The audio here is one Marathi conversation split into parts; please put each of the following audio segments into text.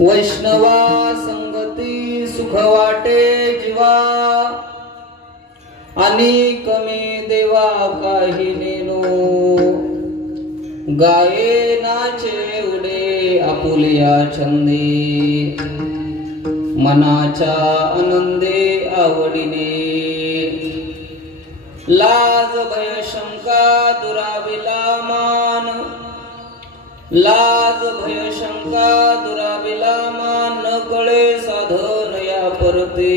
वैष्णवा संगती सुख वाटे जीवा आणि कमी देवा काही नेनो गाये नाचे उडे आपुलिया छंदी मनाच्या आनंदे आवडीने लाज भय शंका दुराविला मान लाज भय शंका दुराविला मान न कळे साधन या परते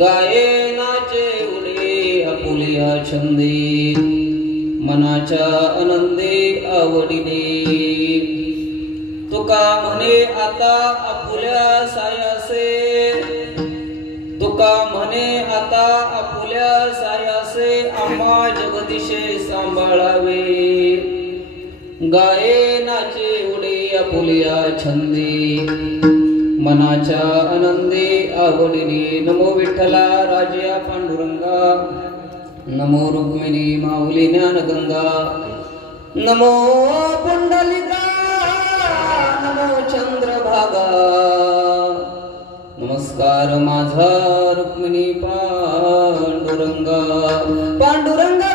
गाये नाचे उडे आपुलिया छंदी मनाच्या आनंदे आवडीने तुका म्हणे आता आपुल्या सायासे तुका म्हणे आता आपुल्या सायासे आम्हा जगदीशे सांभाळावे गाये नाचे उडे आपुलिया छंदी मनाच्या आनंदी आवडीने नमो विठ्ठला राजया पांडुरंगा नमो रुक्मिणी माऊली ज्ञानगंगा नमो पुंडलिका नमो चंद्रभागा नमस्कार माझा रुक्मिणी पांडुरंगा पांडुरंगा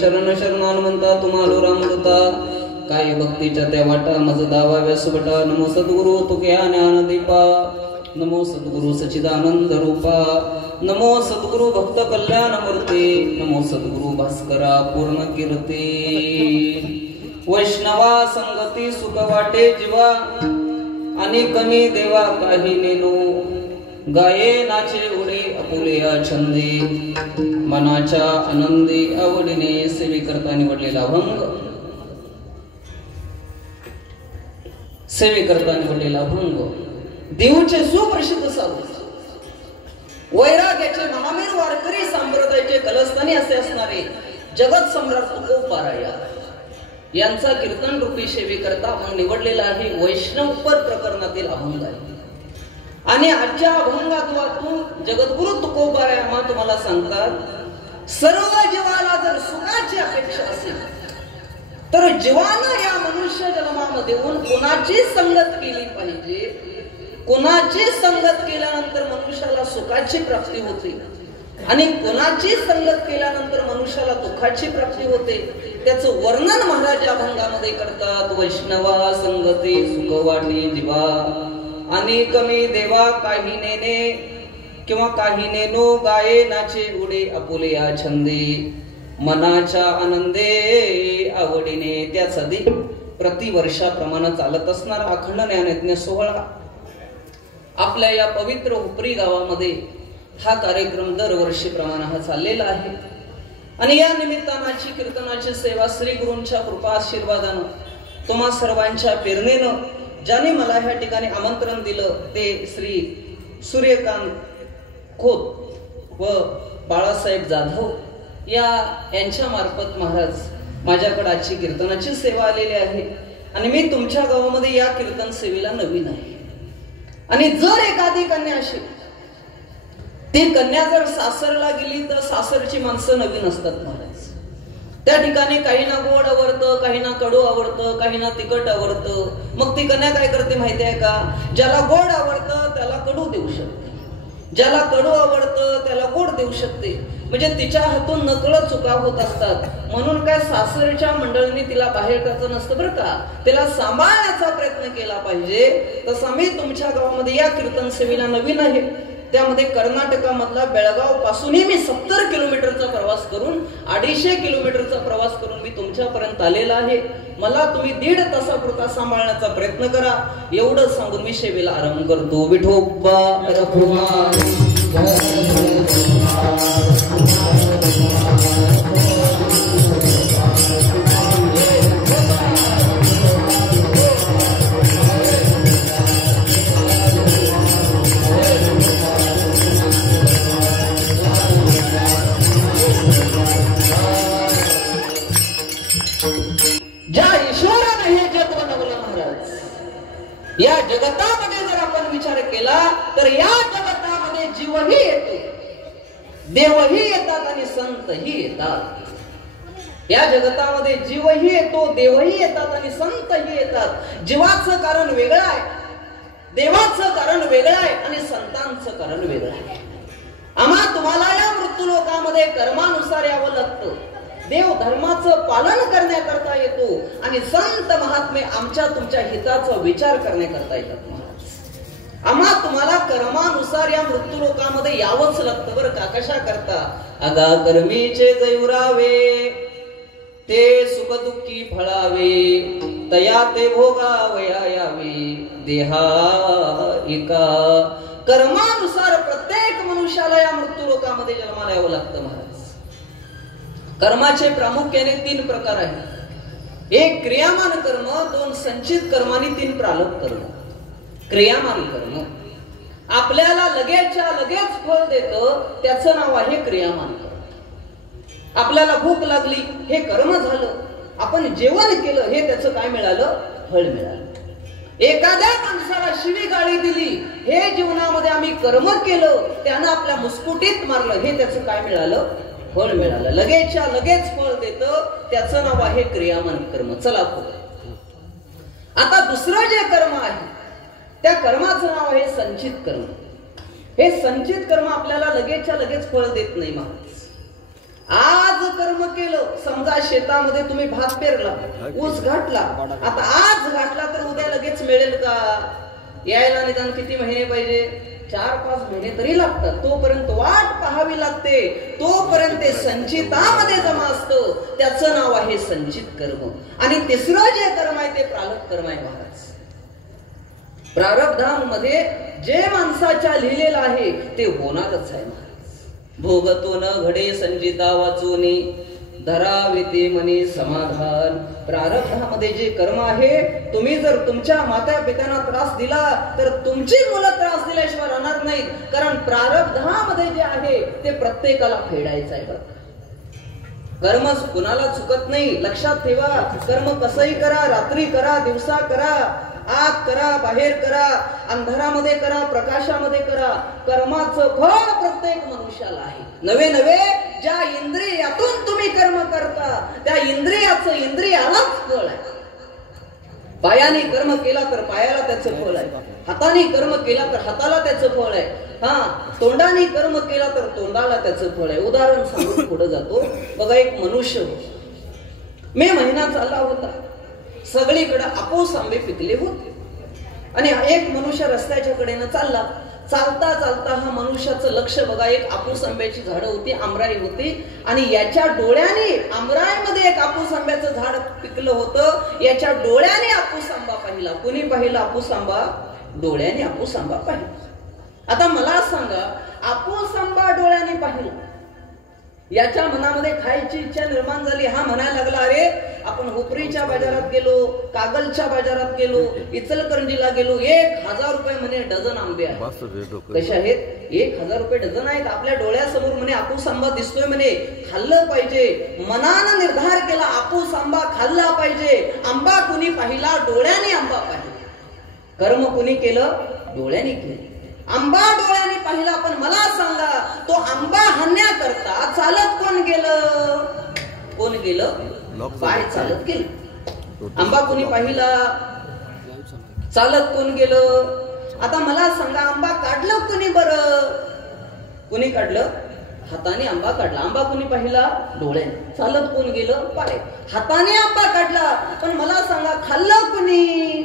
शरण शरणानंता तुम्हालो रामदूता काय भक्तीच्या त्या वाटा मज दावा व्यासवटा नमो सद्गुरु तुके ज्ञान दीपा नमो सद्गुरु सच्चिदानंद रूपा नमो सद्गुरु भक्त कल्याण मूर्ती नमो सद्गुरु भास्करा पूर्ण कीर्ती वैष्णवा संगती सुख वाटे जीवा आणि कमी देवा काही नेनो गाये नाचे उडे आपुलिया छंदी मनाच्या आनंदी आवडीने सेवे करता निवडलेला भंग सेवे करता निवडलेला भंग देऊचे सुप्रसिद्ध साधू वैराग्याचे महावीर वारकरी संप्रदायाचे कलस्थानी असे असणारे जगत सम्राट तुकोबाराया यांचा कीर्तन रूपी सेवेकरता मग निवडलेला आहे वैष्णवपर प्रकरणातील अभंग आहे. आणि आजच्या अभंगातून जगद्गुरु तुकोबाराय आम्हा तुम्हाला सांगतात, सर्व जीवाला जर सुखाची अपेक्षा असेल तर जीवानं या मनुष्य जन्मामध्ये येऊन कोणाची संगत केली पाहिजे. कोणाची संगत केल्यानंतर मनुष्याला सुखाची प्राप्ती होते आणि कोणाची संगत केल्यानंतर मनुष्याला दुःखाची प्राप्ती होते, त्याचं वर्णन महाराज अभंगामध्ये करतात. वैष्णवा संगती सुख वाटी जीवा आणि कमी देवा काही नेने किंवा काही नेनो गाये नाचे उडे आपुले या छंदे मनाच्या आनंदे आवडीने. त्यासाठी प्रतिवर्षाप्रमाणे चालत असणारा अखंड ज्ञानयज्ञ सोहळा आपल्या या पवित्र हुपरी गावामध्ये हा कार्यक्रम दरवर्षीप्रमाणे हा चाललेला आहे. आणि या निमित्तानाची कीर्तनाची सेवा श्री गुरूंच्या कृपा आशीर्वादानं तुम्हा सर्वांच्या प्रेरणेनं ज्याने मला ह्या ठिकाणी आमंत्रण दिलं ते श्री सूर्यकांत खोत व बाळासाहेब जाधव यांच्या मार्फत महाराज माझ्याकडे आजची कीर्तनाची सेवा आलेली आहे. आणि मी तुमच्या गावामध्ये या कीर्तन सेवेला नवीन आहे. आणि जर एखादी कन्या अशी ती कन्या जर सासरला गेली तर सासरची माणसं नवीन असतात महाराज. त्या ठिकाणी काही ना गोड आवडतं, काही ना कडू आवडतं, काही ना तिखट आवडतं. मग ती कन्या काय करते माहिती आहे का, ज्याला गोड आवडतं त्याला कडू देऊ शकते, ज्याला कडू आवडतं त्याला गोड देऊ शकते. म्हणजे तिच्या हातून नकळत चुका होत असतात. म्हणून काय सासरच्या मंडळींनी तिला बाहेर करायचं नसतं बरं का, तिला सांभाळण्याचा प्रयत्न केला पाहिजे. तसा मी तुमच्या गावामध्ये या कीर्तन सेवेला नवीन आहे. त्यामध्ये कर्नाटकामधला बेळगाव पासूनही मी 70 किलोमीटरचा प्रवास करून 250 किलोमीटरचा प्रवास करून मी तुमच्यापर्यंत आलेला आहे. मला तुम्ही 1.5 तासापुरता सांभाळण्याचा प्रयत्न करा एवढं सांगून मी सेवेला आरंभ करतो. विठोबा ज्या ईश्वराने हे जग बनवलं महाराज, या जगतामध्ये जर आपण विचार केला तर या जगतामध्ये जीवही येतो, देवही येतात आणि संतही येतात. या जगतामध्ये जीवही येतो, देवही येतात आणि संतही येतात. जीवाचं कारण वेगळं आहे, देवाचं कारण वेगळं आहे आणि संतांचं कारण वेगळं आहे. आम्हा तुम्हाला या मृत्यू लोकामध्ये कर्मानुसार यावं लागतं. देव धर्माचं पालन करण्याकरता येतो आणि संत महात्मे आमच्या तुमच्या हिताचा विचार करण्याकरता येतात महाराज. आम्हा तुम्हाला कर्मानुसार या मृत्यू लोकामध्ये यावंच लागतं बरं का. कशा करता, अगा कर्मीचे जैवरावे ते सुख दुःखी फळावे तया ते भोगावया यावे देहा एका. कर्मानुसार प्रत्येक मनुष्याला या मृत्यू लोकामध्ये जन्माला यावं लागतं महाराज. कर्माचे प्रामुख्याने 3 प्रकार आहेत. एक क्रियामान कर्म, 2 संचित कर्म आणि 3 प्रारब्ध कर्म. क्रियामान कर्म आपल्याला लगेचच्या लगेच फळ देतं, त्याचं नाव आहे क्रियामान कर्म. आपल्याला भूक लागली, हे कर्म झालं. आपण जेवण केलं, हे त्याचं काय मिळालं, फळ मिळालं. एखाद्या माणसाला शिवी गाळी दिली, हे जीवनामध्ये आम्ही कर्म केलं, त्यानं आपल्या मुस्कुटीत मारलं, हे त्याचं काय मिळालं, फळ मिळालं. लगेचच्या लगेच फळ देतं, त्याचं नाव आहे क्रियामान कर्म. चला पुढे. आता दुसरं जे कर्म आहे त्या कर्माचं नाव आहे संचित कर्म. हे संचित कर्म आपल्याला लगेचच्या लगेच फळ देत नाही महाराज. आज कर्म केलं, समजा शेतामध्ये तुम्ही भात पेरला, ऊस घातला, आता आज घातला तर उद्या लगेच मिळेल का? यायला निदान किती महिने पाहिजे, 4-5 महिने तरी लागतात. तोपर्यंत वाट पाहावी लागते, तोपर्यंत संचितामध्ये जमा असतं, त्याचं नाव आहे संचित कर्म. आणि तिसरं जे कर्म आहे ते प्रारब्ध कर्म आहे महाराज. प्रारब्धामध्ये जे माणसाच्या लिहिलेलं आहे ते होणारच आहे महाराज. भोगतो न घडे संचिता वाचूनी धरावे ते मनी समाधान. प्रारब्धामध्ये जे कर्म आहे, तुम्ही जर तुमच्या माता पित्यांना त्रास दिला तर तुमची मुलं त्रास दिल्याशिवाय राहणार नाहीत. कारण प्रारब्धामध्ये जे आहे ते प्रत्येकाला फेडायचं आहे. कर्म कुणाला चुकत नाही, लक्षात ठेवा. कर्म कसंही करा, रात्री करा, दिवसा करा, आत करा, बाहेर करा, अंधारामध्ये करा, प्रकाशामध्ये करा, कर्माचं फळ प्रत्येक मनुष्याला आहे. नवे नवे ज्या इंद्रियातून तुम्ही कर्म करता त्या इंद्रियाचं इंद्रियालाच फळ आहे. पायाने कर्म केला तर पायाला त्याचं फळ आहे, हाताने कर्म केला तर हाताला त्याचं फळ आहे, तोंडाने कर्म केला तर तोंडाला त्याचं फळ आहे. उदाहरण सांगून पुढे जातो. बघा, एक मनुष्य मे महिना चालला होता, सगळीकडे आपोस आंबे पिकले होते आणि एक मनुष्य रस्त्याच्या कडेनं चालला. चालता चालता हा मनुष्याचं लक्ष बघा, एक आपूस आंब्याची झाडं होती, आमराई होती आणि याच्या डोळ्याने आमराईमध्ये एक आपूस आंब्याचं झाड पिकलं होतं. याच्या डोळ्याने आपूस आंबा पाहिला. कुणी पाहिला आपूस आंबा? डोळ्याने आपूस आंबा पाहिला. आता मला सांगा, आपूस आंबा डोळ्याने पाहिला, याच्या मनामध्ये खायची इच्छा निर्माण झाली. हा म्हणायला लागला, अरे आपण हुपरीच्या बाजारात गेलो, कागलच्या बाजारात गेलो, इचलकरंजीला गेलो, 1000 रुपये म्हणे डझन आंबे आहेत. कसे आहेत? 1000 रुपये डझन आहेत. आपल्या डोळ्यासमोर म्हणे आपूस आंबा दिसतोय, म्हणे खाल्लं पाहिजे. मनानं निर्धार केला आपूस आंबा खाल्ला पाहिजे. आंबा कुणी पाहिला? डोळ्याने आंबा पाहिला. कर्म कुणी केलं? डोळ्याने केलं. आंबा डोळ्याने पाहिला. पण मला सांगा, तो आंबा हाणण्याकरता चालत कोण गेलं? कोण गेलं? पाय चालत गेलं. आंबा कोणी पाहिला? चालत कोण गेलं? आता मला सांगा, आंबा काढलं कोणी? बरं, कोणी काढलं? हाताने आंबा काढला. आंबा कोणी पाहिला? डोळ्याने. चालत कोण गेलं? पाय. हाताने आंबा काढला. पण मला सांगा, खाल्लं कोणी?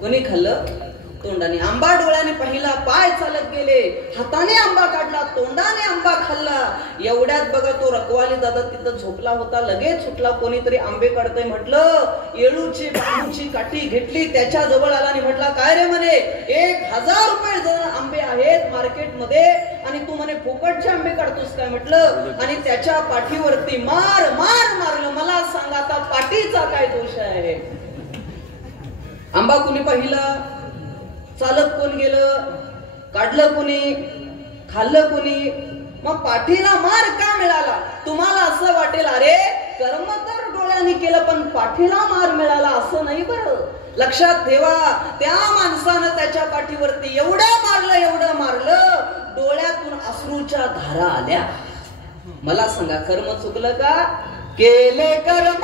कोणी खाल्लं? तोंडाने. आंबा डोळ्याने पाहिला, पाय चालत गेले, हाताने आंबा काढला, तोंडाने आंबा खाल्ला. एवढ्यात बघा, तो रखवाली दादा तिथं झोपला होता, लगेच सुटला. कोणीतरी आंबे काढतंय म्हटलं. येळूची बांबूची काठी घेतली, त्याच्या जवळ आला आणि म्हटला, काय रे? म्हणे 1000 रुपये जण आंबे आहेत मार्केटमध्ये आणि तू म्हणे फुकटचे आंबे काढतोस काय? म्हटलं. आणि त्याच्या पाठीवरती मार मार मारलं. मला सांगा, आता पाठीचा काय दोष आहे? आंबा कुणी पाहिला? चालत कोण गेलं? काढलं कोणी? खाल्लं कोणी? मग पाठीला मार का मिळाला? तुम्हाला असं वाटेल, अरे कर्म तर डोळ्याने केलं पण पाठीला मार मिळाला, असं नाही बरं. लक्षात ठेवा, त्या माणसानं त्याच्या पाठीवरती एवढं मारलं, डोळ्यातून अश्रूच्या धारा आल्या. मला सांगा, कर्म चुकलं का? केले कर्म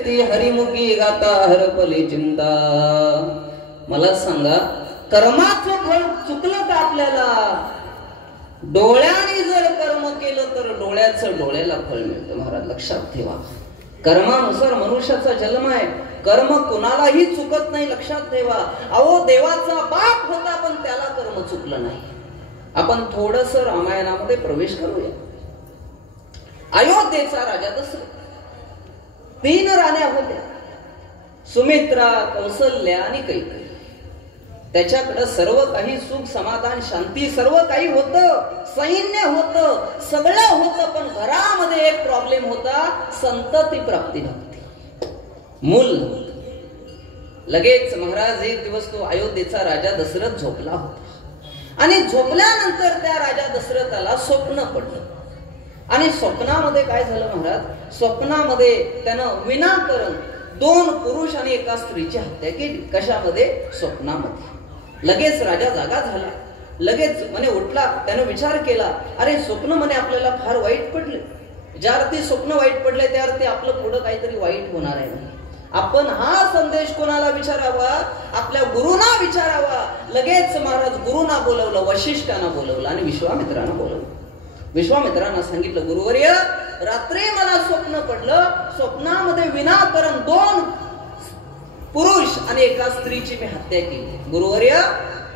झाले हरिमुखी गाता हरपली चिंता. मला सांगा, कर्माचं फळ चुकलं का आपल्याला? डोळ्याने जर कर्म केलं तर डोळ्याचं डोळ्याला फळ मिळतं. महाराज लक्षात ठेवा, कर्मानुसार मनुष्याचा जन्म आहे. कर्म कुणालाही चुकत नाही, लक्षात ठेवा. अहो देवाचा बाप होता पण त्याला कर्म चुकलं नाही. आपण थोडस रामायणामध्ये प्रवेश करूया. अयोध्येचा राजा दशरथ, 3 राण्या होत्या, सुमित्रा, कौसल्या आणि कैकेयी. त्याच्याकडे सर्व काही सुख समाधान शांती सर्व काही होतं, सैन्य होतं, सगळं होतं. पण घरामध्ये एक प्रॉब्लेम होता, संतती प्राप्ती नव्हती, मूल नव्हतं. लगेच महाराज एक दिवस तो अयोध्येचा राजा दशरथ झोपला होता आणि झोपल्यानंतर त्या राजा दशरथाला स्वप्न पडलं. आणि स्वप्नामध्ये काय झालं महाराज, स्वप्नामध्ये त्यानं विनाकारण 2 पुरुष आणि एका स्त्रीची हत्या केली. कशामध्ये? स्वप्नामध्ये. लगेच राजा जागा झाला, लगेच म्हणे उठला. त्यानं विचार केला, अरे स्वप्न म्हणे आपल्याला फार वाईट पडले. ज्या अर्थी स्वप्न वाईट पडले त्या अर्थी आपलं पुढं काहीतरी वाईट होणार आहे म्हणे. आपण हा संदेश कोणाला विचारावा? आपल्या गुरुना विचारावा. लगेच महाराज गुरुना बोलवलं, वशिष्ठांना बोलवलं आणि विश्वामित्रांना बोलवलं. विश्वामित्रांना सांगितलं, गुरुवर्य रात्री मला स्वप्न पडलं, स्वप्नामध्ये विनाकारण 2 पुरुष आणि एका स्त्रीची मी हत्या केली. गुरुवर्य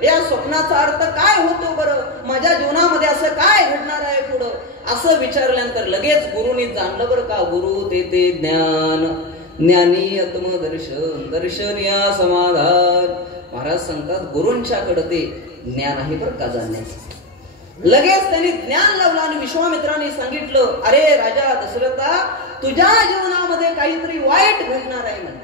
या स्वप्नाचा अर्थ काय होतो बरं? माझ्या जीवनामध्ये असं काय घडणार आहे पुढं? असं विचारल्यानंतर लगेच गुरुनी जाणलं बरं का, गुरु ते ज्ञान, ज्ञानी आत्मदर्शन, दर्शन या समाधान. महाराज सांगतात गुरूंच्याकडे ते ज्ञान आहे बरं का जाणण्याचं. लगेच त्यांनी ज्ञान लावलं आणि विश्वामित्रांनी सांगितलं, अरे राजा दशरथा, तुझ्या जीवनामध्ये काहीतरी वाईट घडणार आहे म्हणे.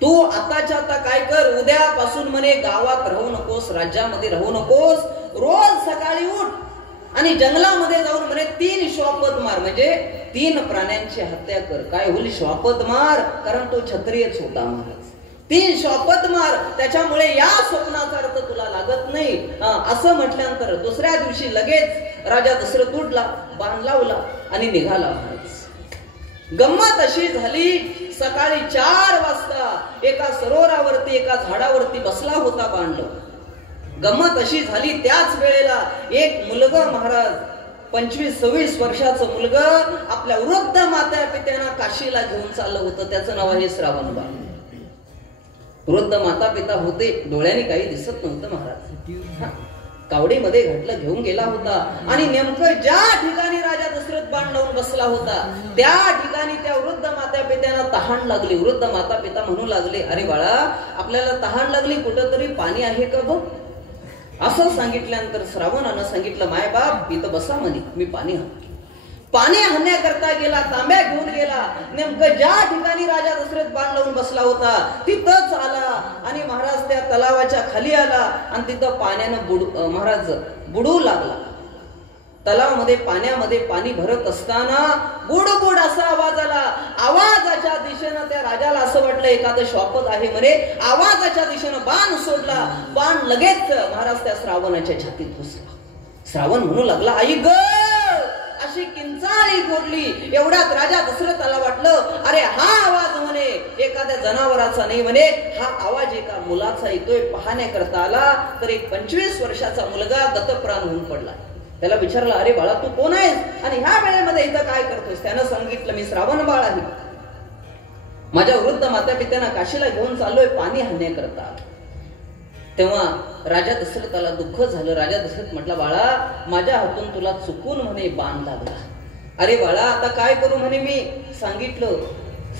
तू आताच्या आता काय कर, उद्यापासून म्हणे गावात राहू नकोस, राज्यामध्ये राहू नकोस. रोज सकाळी उठ आणि जंगलामध्ये जाऊन म्हणे 3 श्वापद मार, म्हणजे 3 प्राण्यांची हत्या कर. काय होईल? श्वापद मार, कारण तो क्षत्रियच होता महाराज. 3 श्वापद मार, त्याच्यामुळे या स्वप्नाचा अर्थ तुला लागत नाही. असं म्हटल्यानंतर दुसऱ्या दिवशी लगेच राजा दशरथ उठला, बाण लावला आणि निघाला महाराज. गंमत अशी झाली, सकाळी 4 वाजता एका सरोवरावरती एका झाडावरती बसला होता बाण लावून. गंमत अशी झाली, त्याच वेळेला एक मुलगा महाराज 25-26 वर्षाचं मुलगं आपल्या वृद्ध माता पित्यांना काशीला घेऊन चाललं होतं. त्याचं नाव आहे श्रावणबाळ. वृद्ध माता पिता होते, डोळ्याने काही दिसत नव्हतं महाराज. कावडीमध्ये घातलं घेऊन गेला होता आणि नेमकं ज्या ठिकाणी राजा दशरथ बाण लावून बसला होता त्या ठिकाणी त्या वृद्ध माता पित्यांना तहान लागली. वृद्ध माता पिता म्हणू लागले, अरे बाळा आपल्याला तहान लागली, कुठंतरी पाणी आहे का बघ. असं सांगितल्यानंतर श्रावणानं सांगितलं, माय बाप इथं बसा म्हणे, मी पाणी हाणण्याकरता गेला, तांब्या घेऊन गेला. नेमकं ज्या ठिकाणी राजा दशरथ बाण लावून बसला होता तिथंच आला आणि महाराज त्या तलावाच्या खाली आला आणि तिथं पाण्यानं महाराज बुडू लागला. तलावामध्ये पाण्यामध्ये पाणी भरत असताना बुडबुड असा आवाज आला. आवाजाच्या दिशेनं त्या राजाला असं वाटलं एखादं श्वापद आहे म्हणे. आवाजाच्या दिशेनं बाण सोडला. बाण लगेच महाराज त्या श्रावणाच्या छातीत घुसला. श्रावण म्हणू लागला, आई ग, अशी किंचाळी फोडली. एवढ्यात राजा दशरथाला वाटलं, अरे हा आवाज म्हणे एखाद्या जनावराचा नाही म्हणे, हा आवाज एका मुलाचा येतोय. पाहण्याकरता आला तर एक 25 वर्षाचा मुलगा गतप्राण होऊन पडला. त्याला विचारलं, अरे बाळा तू कोण आहेस आणि ह्या वेळेमध्ये इथं काय करतोस? त्यानं सांगितलं, मी श्रावण बाळ आहे, माझ्या वृद्ध माता पित्यांना काशीला घेऊन चाललोय पाणी हाणण्याकरता. तेव्हा राजा दशरथाला दुःख झालं. राजा दशरथ म्हटला, बाळा माझ्या हातून तुला चुकून म्हणे बाण लागला. अरे बाळा आता काय करू म्हणे. मी सांगितलं,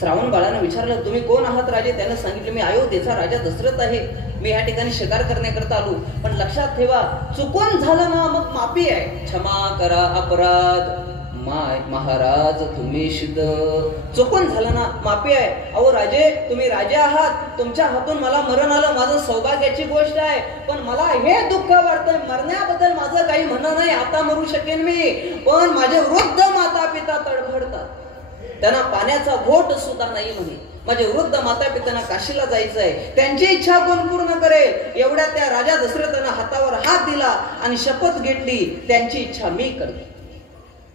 श्रावण बाळानं विचारलं, तुम्ही कोण आहात राजे? त्यानं सांगितलं, मी अयोध्येचा राजा दशरथ आहे, मी या ठिकाणी शिकार करण्याकरता आलो. पण लक्षात ठेवा, चुकून झालं ना मग माफी आहे, क्षमा करा अपराध. माय महाराज तुम्ही शुद्ध, चुकून झालं ना माफी आहे. अहो राजे तुम्ही राजे आहात, तुमच्या हातून मला मरण आलं, माझं सौभाग्याची गोष्ट आहे. पण मला हे दुःख वाटतंय, मरण्याबद्दल माझं काही म्हणणं नाही, आता मरू शकेन मी, पण माझे वृद्ध माता पिता तडफडतात, त्यांना पाण्याचा घोट सुद्धा नाही म्हणे. माझे वृद्ध माता पित्यांना काशीला जायचंय, त्यांची इच्छा कोण पूर्ण करेल? एवढ्या त्या राजा दशरथानं हातावर हात दिला आणि शपथ घेतली, त्यांची इच्छा मी करतो.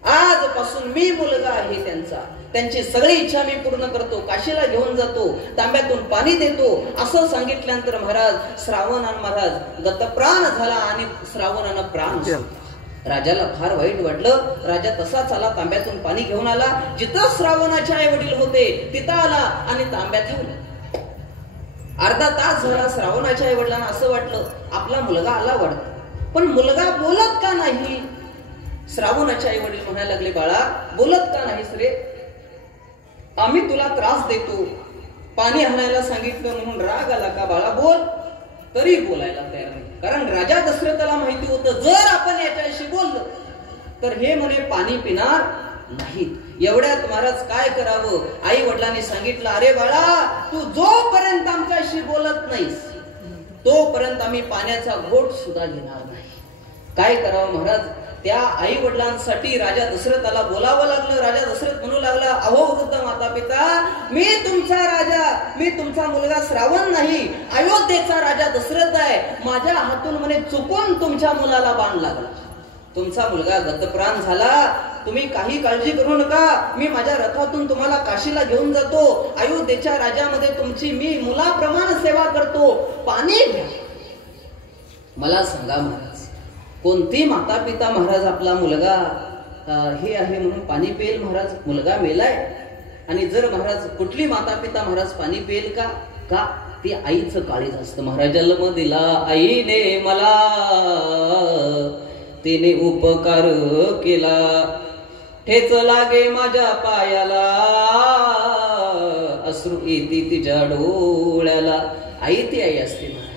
आजपासून मी मुलगा आहे त्यांचा, त्यांची सगळी इच्छा मी पूर्ण करतो, काशीला घेऊन जातो, तांब्यातून पाणी देतो. असं सांगितल्यानंतर महाराज श्रावणानं महाराज गतप्राण झाला आणि श्रावणानं प्राण सोडला. राजाला फार वाईट वाटलं. राजा तसाच आला, तांब्यातून पाणी घेऊन आला. जिथं श्रावणाचे आई वडील होते तिथं आला आणि तांब्या ठेवला. अर्धा तास झाला. श्रावणाच्या आई वडिलांना असं वाटलं आपला मुलगा आला वाटतं, पण मुलगा बोलत का नाही. श्रावणाचे आई वडील म्हणायला लागले, बाळा बोलत का नाहीस रे? आम्ही तुला त्रास देतो, पाणी आणायला सांगितलं म्हणून राग आला का बाळा? बोल. तरी बोलायला तयार नाही. कारण राजा दशरथाला माहिती होतं जर आपण याच्याशी बोललो तर हे म्हणे पाणी पिणार नाहीत. एवढ्यात महाराज काय करावं? आई वडिलांनी सांगितलं, अरे बाळा तू जोपर्यंत आमच्याशी बोलत नाहीस तोपर्यंत आम्ही पाण्याचा घोट सुद्धा घेणार नाही. काय करावं महाराज? त्या आई वडिलांसाठी राजा दशरथाला बोलावं लागलं. राजा दशरथ म्हणू लागला, अहो वृद्ध माता पिता, मी तुमचा राजा, मी तुमचा मुलगा श्रावण नाही, अयोध्येचा राजा दशरथ आहे. माझ्या हातून म्हणे चुकून तुमच्या मुलाला बाण लागला, तुमचा मुलगा गतप्राण झाला. तुम्ही काही काळजी करू नका, मी माझ्या रथातून तुम्हाला काशीला घेऊन जातो. अयोध्येच्या राज्यामध्ये तुमची मी मुलाप्रमाणे सेवा करतो. पाणी घ्या. मला सांगा महाराज, कोणती माता पिता महाराज आपला मुलगा हे आहे म्हणून पाणी पेल? महाराज मुलगा मेलाय आणि जर महाराज कुठली माता पिता महाराज पाणी पेल का? का ती आईचं काळीज असतं. महाराज जन्म दिला आईने मला, तिने उपकार केला, ठेच लागे माझ्या पायाला, अश्रू येते तिच्या डोळ्याला. आई ती आई असते महाराज.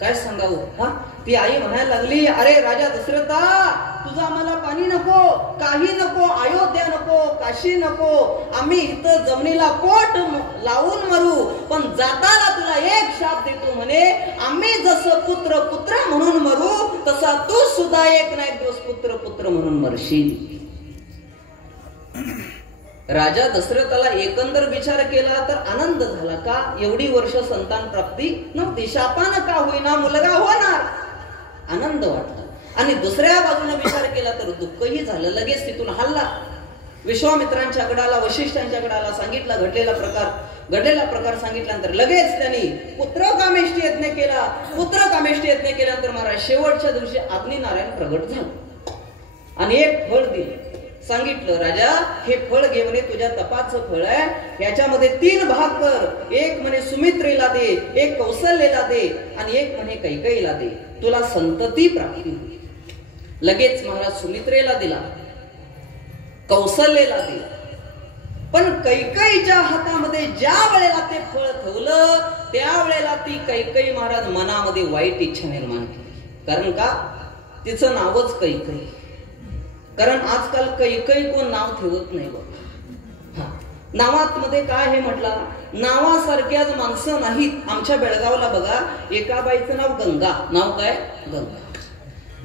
काय सांगावं? हा ती आई म्हणायला लागली, अरे राजा दशरथा, तुझं आम्हाला पाणी नको, काही नको, अयोध्या नको, काशी नको, आम्ही इथं जमिनीला पोट लावून मरू, पण जाताना तुला एक शाप देतो म्हणे, आम्ही जसं पुत्र पुत्र म्हणून मरू तसा तू सुद्धा एक ना एक दिवस पुत्र पुत्र म्हणून मरशील. राजा दशरथाला एकंदर विचार केला तर आनंद झाला. का? एवढी वर्ष संतान प्राप्ती नव्हती, शापानं का होईना मुलगा होणार, आनंद वाटला. आणि दुसऱ्या बाजूने विचार केला तर दुःखही झालं. लगेच तिथून हल्ला. विश्वामित्रांच्या गडाला, वशिष्ठांच्या गडाला सांगितला घडलेला प्रकार सांगितल्यानंतर लगेच त्यांनी पुत्र कामेष्टी यज्ञ केला. पुत्र कामेष्टी यज्ञ केल्यानंतर महाराज शेवटच्या दिवशी अग्निनारायण प्रगट झाला आणि एक फळ दिले. सांगितलं, राजा हे फळ घे म्हणे, तुझ्या तपाचं फळ आहे, याच्यामध्ये 3 भाग कर. एक म्हणे सुमित्रेला दे, एक कौशल्याला दे आणि एक म्हणे कैकेयीला दे, तुला संतती प्राप्ती होईल. लगेच महाराज सुमित्रेला दिला, कौशल्याला दिला. पण कैकेयीच्या हातामध्ये ज्या वेळेला ते फळ ठेवलं त्यावेळेला ती कैकेयी महाराज मनामध्ये वाईट इच्छा निर्माण केली. कारण का? तिचं नावच कैकेयी. कारण आजकाल कैकेयी कोण नाव ठेवत नाही बघ. नावात मध्ये काय हे म्हटलं, नावासारख्याच माणसं नाहीत. आमच्या बेळगावला बघा, एका बाईचं नाव गंगा. नाव काय? गंगा.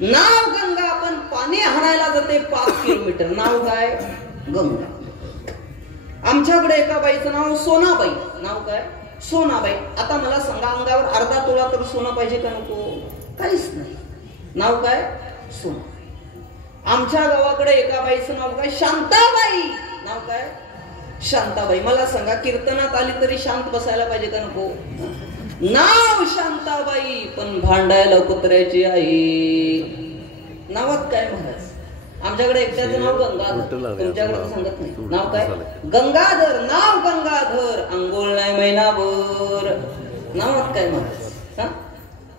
नाव गंगा, पण पाणी आणायला जाते 5 किलोमीटर. नाव काय? गंगा. आमच्याकडे एका बाईचं नाव सोनाबाई. नाव काय? सोनाबाई. आता मला सांगा, अंगावर अर्धा तोळा तर सोनं पाहिजे का नको? काहीच नाही. नाव काय? सोना. आमच्या गावाकडे एका बाईचं नाव काय? शांताबाई. नाव काय? शांताबाई. मला सांगा, कीर्तनात आली तरी शांत बसायला पाहिजे का नको? नाव शांताबाई, पण भांडायला कुत्र्याची आई. नावात काय महाराज? आमच्याकडे एकट्याचं नाव गंगाधर, तुमच्याकडे सांगत नाही. नाव काय? गंगाधर. नाव गंगाधर, अंघोळ नाही महिनाभर. नावात काय महाराज? हा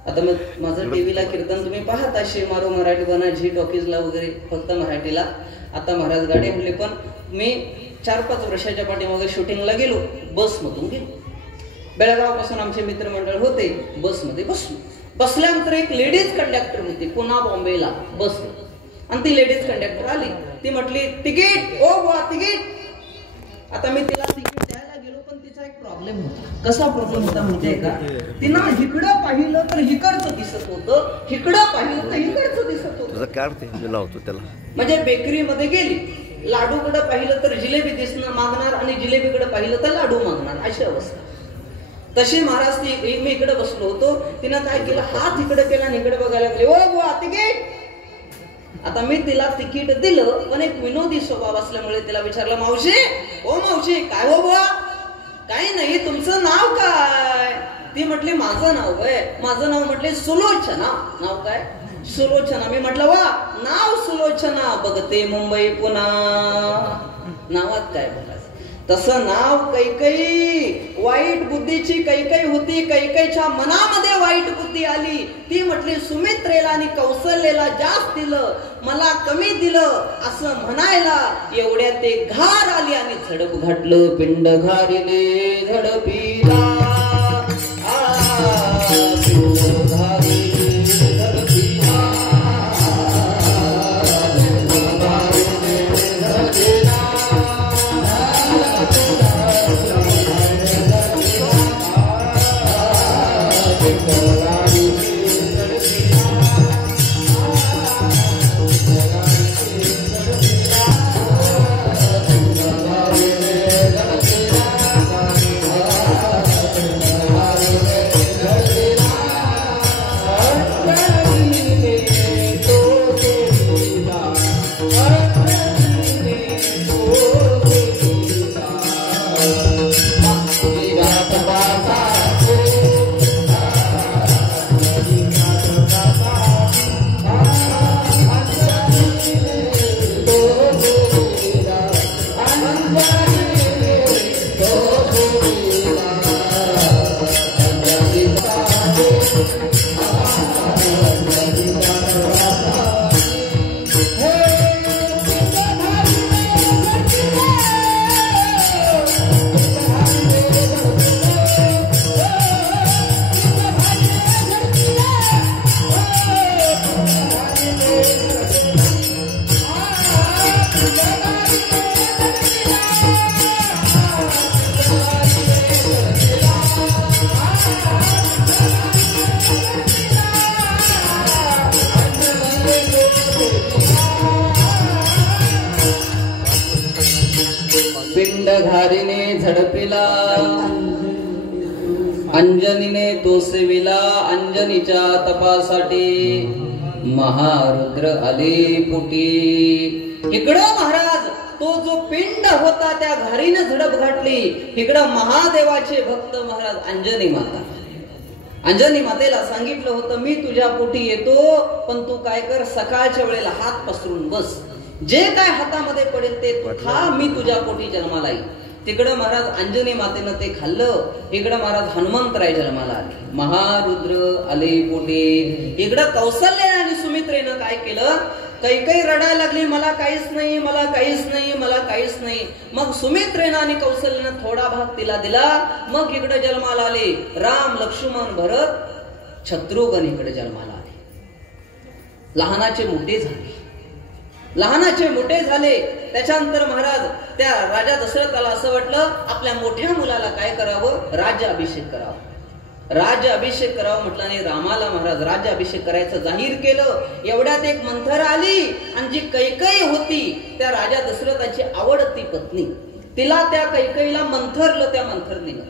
आता मग माझं टीव्हीला कीर्तन तुम्ही पाहत असे, मारो मराठी बना, झी टॉकीजला वगैरे फक्त मराठीला. आता महाराज गाडी आणली, पण मी 4-5 वर्षाच्या पाठीमागे शूटिंगला गेलो, बसमधून गेलो. बेळगाव पासून आमचे मित्रमंडळ होते, बसमध्ये बसलो. बसल्यानंतर एक लेडीज कंडक्टर होती, पुन्हा बॉम्बेला बसलो. आणि ती लेडीज कंडक्टर आली, ती म्हटली, तिकीट ओ बुवा तिकीट. आता मी तिला तिकीट द्यायला गेलो, पण तिचा एक प्रॉब्लेम होता. कसा प्रॉब्लेम होता माहितीये का? तिनं इकडं पाहिलं तर इकडचं दिसत होतं, इकडं पाहिलं तर इकडचं दिसत होतं. म्हणजे बेकरीमध्ये गेली, लाडूकडे पाहिलं तर जिलेबी दिसणं मागणार आणि जिलेबीकडे पाहिलं तर लाडू मागणार, अशी अवस्था. तशी महाराज ती मी इकडे बसलो होतो, तिनं काय केलं, हात इकडे केला आणि इकडे बघायला लागले, ओ बुवा तिकीट. आता मी तिला तिकीट दिलं, पण एक विनोदी स्वभाव असल्यामुळे तिला विचारलं, मावशी ओ मावशी काय हो बुवा? काही नाही, तुमचं नाव काय? ती म्हटली, माझं नाव आहे, माझं नाव म्हटले सुलोचना. नाव काय? सुलोचना. मी म्हटलं वा, नाव सुलोचना, बघते मुंबई पुन्हा. नावात काय बोलायचं? तसं नाव कैकई, वाईट बुद्धीची कैकई होती. कैकईच्या मनामध्ये वाईट बुद्धी आली. ती म्हटली सुमित्रेला आणि कौशल्याला जास्त दिलं, मला कमी दिलं असं म्हणायला. एवढ्या ते घार आली आणि झडप घातलं. पिंड घारीने झडपीला, पिंड घारीने झडपीला, पिंड घारीने झडपिला, अंजनीने तो सेविला. अंजनीच्या तपासाठी महारुद्र आले पोटी. इकडं महाराज तो जो पिंड होता त्या घारीने झडप घातली. इकडं महादेवाचे भक्त महाराज अंजनी माता. अंजनी मातेला सांगितलं होतं मी तुझ्या पोटी येतो, पण तू काय कर, सकाळच्या वेळेला हात पसरून बस, जे काय हातामध्ये पडेल ते तू खा, मी तुझ्या पोटी जन्माला येईल. तिकडं महाराज अंजनी मातेनं ते खाल्लं. इकडं महाराज हनुमंतराय जन्माला आले. महारुद्र आले पोटी. इकडं कौशल्य आणि सुमित्रेनं काय केलं, कैकई रडायला लागली, मला काहीच नाही, मला काहीच नाही, मला काहीच नाही. मग सुमित्रेनं आणि कौशल्यानं थोडा भाग तिला दिला. मग इकडे जन्माला आले राम, लक्ष्मण, भरत, शत्रुघ्न इकडे जन्माला आले. लहानाचे मोठे झाले, लहानाचे मोठे झाले. त्याच्यानंतर महाराज त्या राजा दशरथाला असं वाटलं आपल्या मोठ्या मुलाला काय करावं, राज्याभिषेक करावं. राज्याभिषेक करावं म्हटलं आणि रामाला महाराज राज्याभिषेक करायचं जाहीर केलं. एवढ्यात एक मंथरा आली आणि जी कैकई होती त्या राजा दशरथाची आवडती पत्नी, तिला त्या कैकईला मंथरलं. त्या मंथरणीनं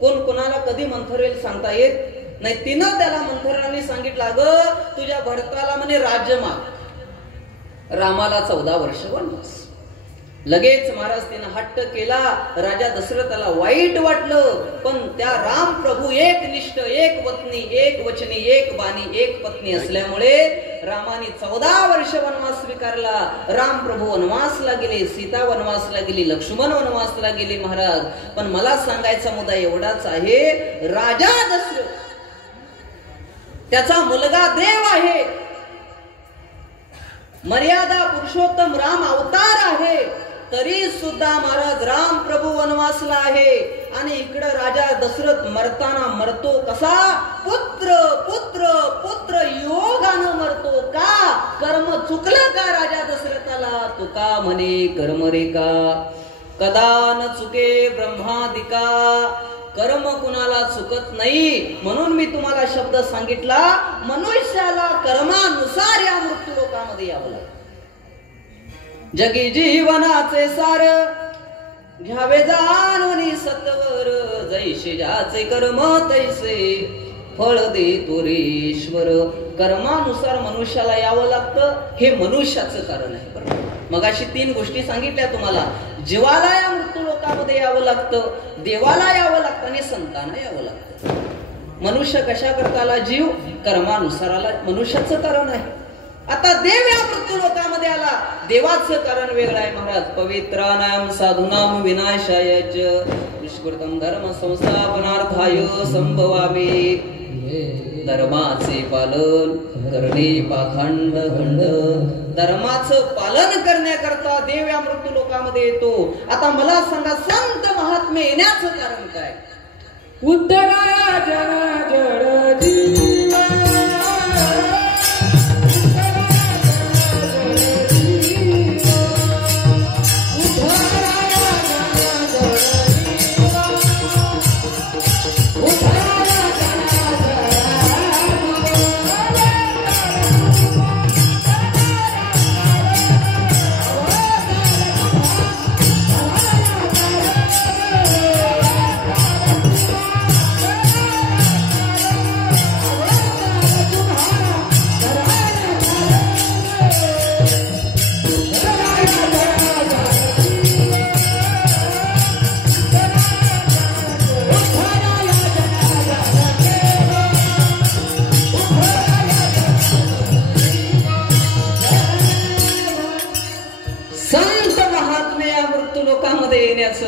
कोण कोणाला कधी मंथरेल सांगता येत नाही. तिनं त्याला मंथराने सांगितलं अगं तुझ्या भरताला म्हणे राज्य माग. रामाला 14 वर्ष वनवास. लगेच महाराज तिनं हट्ट केला. राजा दशरथाला वाईट वाटलं, पण त्या राम प्रभू एक निष्ठ, एक वतनी, एक वचनी, एक बाणी, एक पत्नी असल्यामुळे रामाने 14 वर्ष वनवास स्वीकारला. राम प्रभू वनवासला गेले, सीता वनवासला गेली, लक्ष्मण वनवासला गेले महाराज. पण मला सांगायचा मुद्दा एवढाच आहे, राजा दशरथ त्याचा मुलगा देव आहे, मर्यादा पुरुषोत्तम राम अवतार आहे, तरी सुद्धा महाराज राम प्रभू वनवासला आहे. आणि इकडं राजा दशरथ मरताना मरतो कसा, पुत्र पुत्र पुत्र योगानं मरतो. का कर्म चुकलं का राजा दशरथाला, तुका म्हणे कर्म रे का, कदा न चुके ब्रह्मादिका. कर्म कुणाला चुकत नाही. म्हणून मी तुम्हाला शब्द सांगितला, मनुष्याला कर्मानुसार या मृत्यू लोकामध्ये यावं लागतं. जगी जीवनाचे सार घ्यावे जाणून सत्वर, जैसे ज्याचे कर्म तैसे फळ दे तुरेश्वर. कर्मानुसार मनुष्याला यावं लागतं, हे मनुष्याचं कारण आहे. बरोबर, मगाशी 3 गोष्टी सांगितल्या तुम्हाला. जीवाला या मृत्यू लोकामध्ये यावं लागतं, देवाला यावं लागतं आणि संतांना यावं लागतं. मनुष्य कशा करताला जीव कर्मानुसाराला मनुष्याचं कारण आहे. आता देव या मृत्यू लोकामध्ये आला, देवाचं कारण वेगळं आहे महाराज. पवित्रानाम साधूनाम विनाशाय च दुष्कृतम धर्म संस्थापनार्थाय संभवामी. धर्माचे पालन करणे पाखंड खंड. धर्माचं पालन करण्याकरता देव या मृत्यू लोकामध्ये येतो. आता मला सांगा, संत महात्मे येण्याचं कारण काय? उद्धराया जन जड जीवा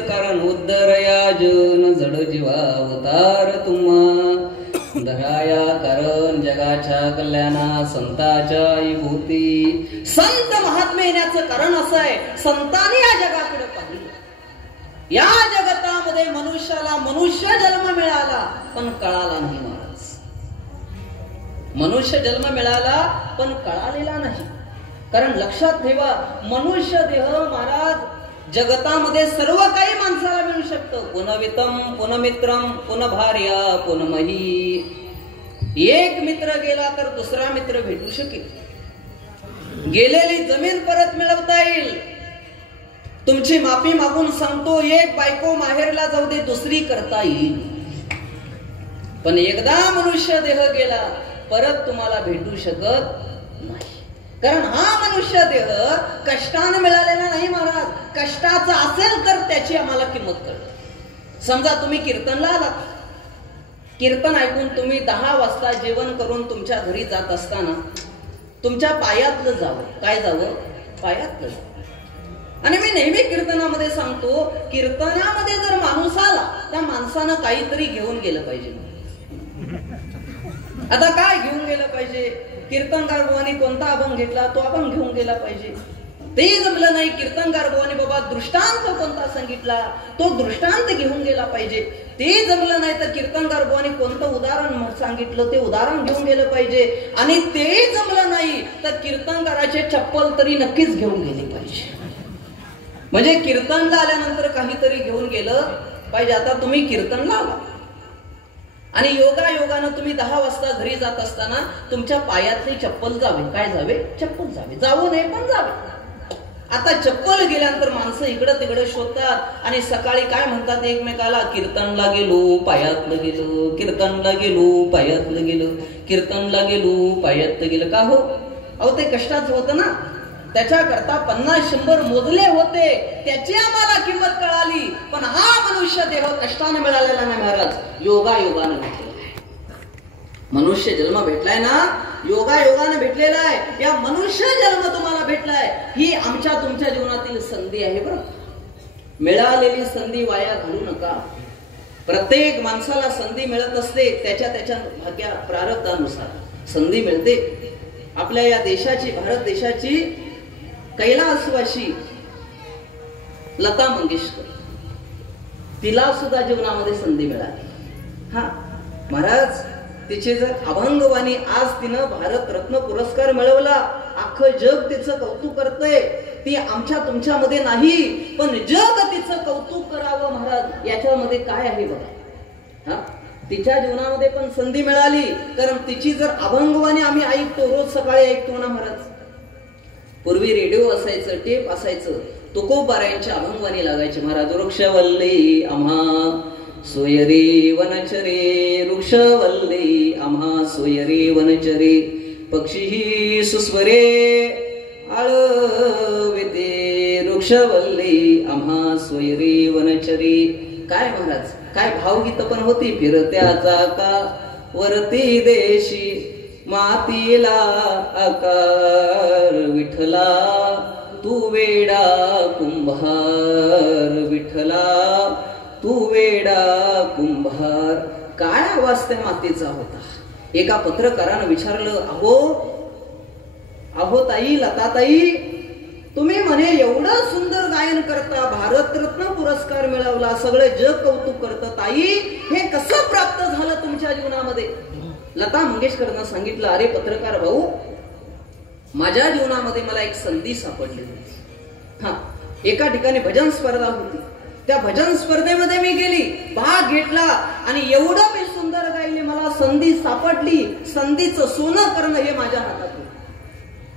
कारण उद्धरया जन जड जीवा अवतार तुम्हा. धराया कारण जगाच्या कल्याणा संताच्या विभूती. संत महात्मे येण्याचं कारण असं आहे, संतांनी या जगाकडे पाहिलं. या जगतामध्ये मनुष्याला मनुष्य जन्म मिळाला पण कळाला नाही महाराज. मनुष्य जन्म मिळाला पण कळालेला नाही. कारण लक्षात ठेवा, मनुष्य देह महाराज जगतामध्ये सर्व काही माणसाला मिळू शकतं. पुनवितम पुनमित्रम पुनभार्या पुनमही. एक मित्र गेला तर दुसरा मित्र भेटू शकेल. गेलेली जमीन परत मिळवता येईल. तुमची माफी मागून सांगतो, एक बायको माहेरला जाऊ दे, दुसरी करता येईल. पण एकदा मनुष्य देह गेला परत तुम्हाला भेटू शकत नाही. कारण हा मनुष्य देह कष्टाने मिळालेला नाही महाराज. कष्टाचा असेल तर त्याची आम्हाला किंमत कळते. समजा तुम्ही कीर्तनला आलात, कीर्तन ऐकून तुम्ही 10 वाजता जेवण करून तुमच्या घरी जात असताना तुमच्या पायातलं जावं. काय जावं? पायातलं जावं. आणि मी नेहमी कीर्तनामध्ये सांगतो, कीर्तनामध्ये जर माणूस आला त्या माणसानं काहीतरी घेऊन गेलं पाहिजे. आता काय घेऊन गेलं पाहिजे? कीर्तनकार बुवानी कोणता अभंग घेतला तो आपण घेऊन गेला पाहिजे. ते जमलं नाही, कीर्तनकार बुवानी बाबा दृष्टांत कोणता सांगितला तो दृष्टांत घेऊन गेला पाहिजे. ते जमलं नाही तर कीर्तनकार बुवानी कोणतं उदाहरण सांगितलं ते उदाहरण घेऊन गेलं पाहिजे. आणि ते जमलं नाही तर कीर्तनकाराचे चप्पल तरी नक्कीच घेऊन गेली पाहिजे. म्हणजे कीर्तनला आल्यानंतर काहीतरी घेऊन गेलं पाहिजे. आता तुम्ही कीर्तनला आला आणि योगानं तुम्ही 10 वाजता घरी जात असताना तुमच्या पायातली चप्पल जावे. काय जावे? चप्पल जावे. जाऊ नये पण जावे. आता चप्पल गेल्यानंतर माणसं इकडं तिकडं शोधतात आणि सकाळी काय म्हणतात एकमेकाला, कीर्तनला गेलो पायातलं गेलो, कीर्तनला गेलो पायातलं गेलो, कीर्तनला गेलो पायातलं गेलं. का हो? अहो ते कष्टाचं होतं ना. त्याच्याकरता 50-100 मोजले होते, त्याची आम्हाला किंमत कळाली. पण हा मनुष्य देह कष्टाने मिळालेला नाही महाराज, योगायोगानं भेटलेला आहे. मनुष्य जन्म भेटलाय ना, योगायोगानं भेटलेला आहे. या मनुष्य जन्म तुम्हाला भेटलाय, ही आमच्या तुमच्या जीवनातील संधी आहे. बरं, मिळालेली संधी वाया घालू नका. प्रत्येक माणसाला संधी मिळत असते, त्याच्या भाग्या प्रारब्धानुसार संधी मिळते. आपल्या या देशाची, भारत देशाची कैलासवासी लता मंगेशकर, तिला सुद्धा जीवनामध्ये संधी मिळाली. हा महाराज, तिचे जर अभंगवाणी आज तिनं भारत रत्न पुरस्कार मिळवला, अख्खं जग तिचं कौतुक करतंय. ती आमच्या तुमच्यामध्ये नाही, पण जग तिचं कौतुक करावं महाराज, याच्यामध्ये काय आहे बघा. हा, तिच्या जीवनामध्ये पण संधी मिळाली. कारण तिची जर अभंगवाणी आम्ही ऐकतो, रोज सकाळी ऐकतो ना महाराज. पूर्वी रेडिओ असायचं, टेप असायचं, तुकोबारायांची अभंगवाणी लागायची महाराज. वृक्षवल्ली आम्हा सोयरे वनचरे, वृक्षवल्ली आम्हा सोयरे वनचरे, पक्षी सुस्वरे आळविते, वृक्षवल्ली आम्हा सोयरे वनचरे. काय महाराज, काय भावगीत पण होती. फिरत्या चाका वरती देशी मातीला आकार विठ्ठला तू वेडा कुंभार विठ्ठला तू वेडा कुंभार. काय आवाज त्या मातीचा होता. एका पत्रकारानं विचारलं, अहो ताई, लताताई, तुम्ही म्हणे एवढं सुंदर गायन करता, भारतरत्न पुरस्कार मिळवला, सगळे जग कौतुक करतं, ताई हे कसं प्राप्त झालं तुमच्या जीवनामध्ये? लता मंगेशकरनं सांगितलं, अरे पत्रकार भाऊ, माझ्या जीवनामध्ये मला एक संधी सापडली होती. एका ठिकाणी भजन स्पर्धा होती. त्या भजन स्पर्धेमध्ये मी गेली, भाग घेतला आणि एवढं मी सुंदर गायले, मला संधी सापडली. संधीचं सोनं करणं हे माझ्या हातात होतं.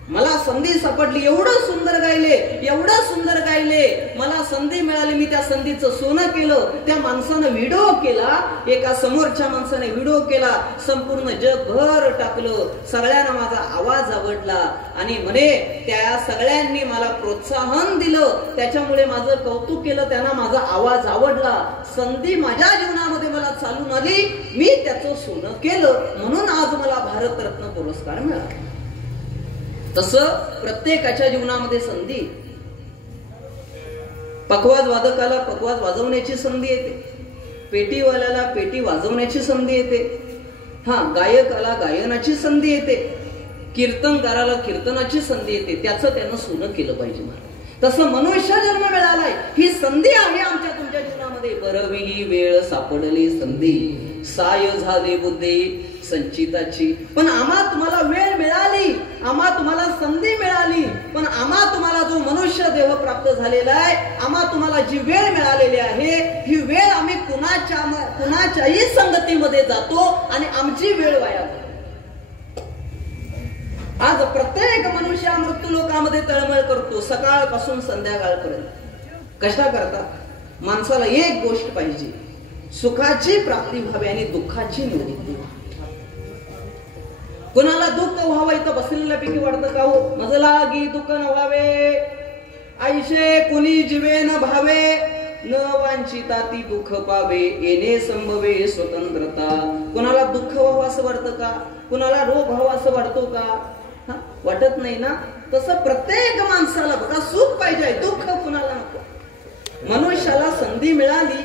मला संधी सापडली, एवढं सुंदर गायले, एवढं सुंदर गायले, मला संधी मिळाली, मी त्या संधीचं सोनं केलं. त्या माणसानं व्हिडिओ केला, एका समोरच्या माणसाने व्हिडिओ केला, संपूर्ण जगभर टाकलं. सगळ्यांना माझा आवाज आवडला आणि म्हणे त्या सगळ्यांनी मला प्रोत्साहन दिलं, त्याच्यामुळे माझं कौतुक केलं, त्यांना माझा आवाज आवडला. संधी माझ्या जीवनामध्ये मला चालून आली, मी त्याचं सोनं केलं, म्हणून आज मला भारतरत्न पुरस्कार मिळाला. तसं प्रत्येकाच्या जीवनामध्ये संधी. पखवाज वादकाला पखवाज वाजवण्याची संधी येते, पेटीवाल्याला पेटी वाजवण्याची संधी येते, गायकाला गायनाची संधी येते, कीर्तनकाराला कीर्तनाची संधी येते. त्याचं त्यानं सोनं केलं पाहिजे. तसं मनुष्य जन्म मिळालाय, ही संधी आहे आमच्या तुमच्या जीवनामध्ये. बरविली वेळ सापडली संधी, साय झाली बुद्धी संचिताची. पण आम्हा तुम्हाला वेळ मिळाली, आम्हा तुम्हाला संधी मिळाली, पण आम्हा तुम्हाला जो मनुष्य देह प्राप्त झालेला आहे, आम्हा तुम्हाला जी वेळ मिळालेली आहे, ही वेळ आम्ही कुणाच्याही संगतीमध्ये जातो आणि आमची वेळ वाया जाते. आज प्रत्येक मनुष्य मृत्यू लोकामध्ये तळमळ करतो, सकाळपासून संध्याकाळपर्यंत. कशा करता? माणसाला एक गोष्ट पाहिजे, सुखाची प्राप्ती व्हावी आणि दुःखाची निवृत्ती व्हावी. कोणाला दुःख व्हावं इथं बसलेल्यापैकी वाटतं का हो? मज लागी दुःख न व्हावे, आईशे कुणी जीवे न भावे, न वांछिता ती दुःख पावे, येणे संभवे स्वतंत्रता. कोणाला दुःख व्हावं असं वाटतं का? कोणाला रोग व्हावा असं वाटतो का? वाटत नाही ना. तसं प्रत्येक माणसाला बघा सुख पाहिजे, दुःख कुणाला नको. मनुष्याला संधी मिळाली,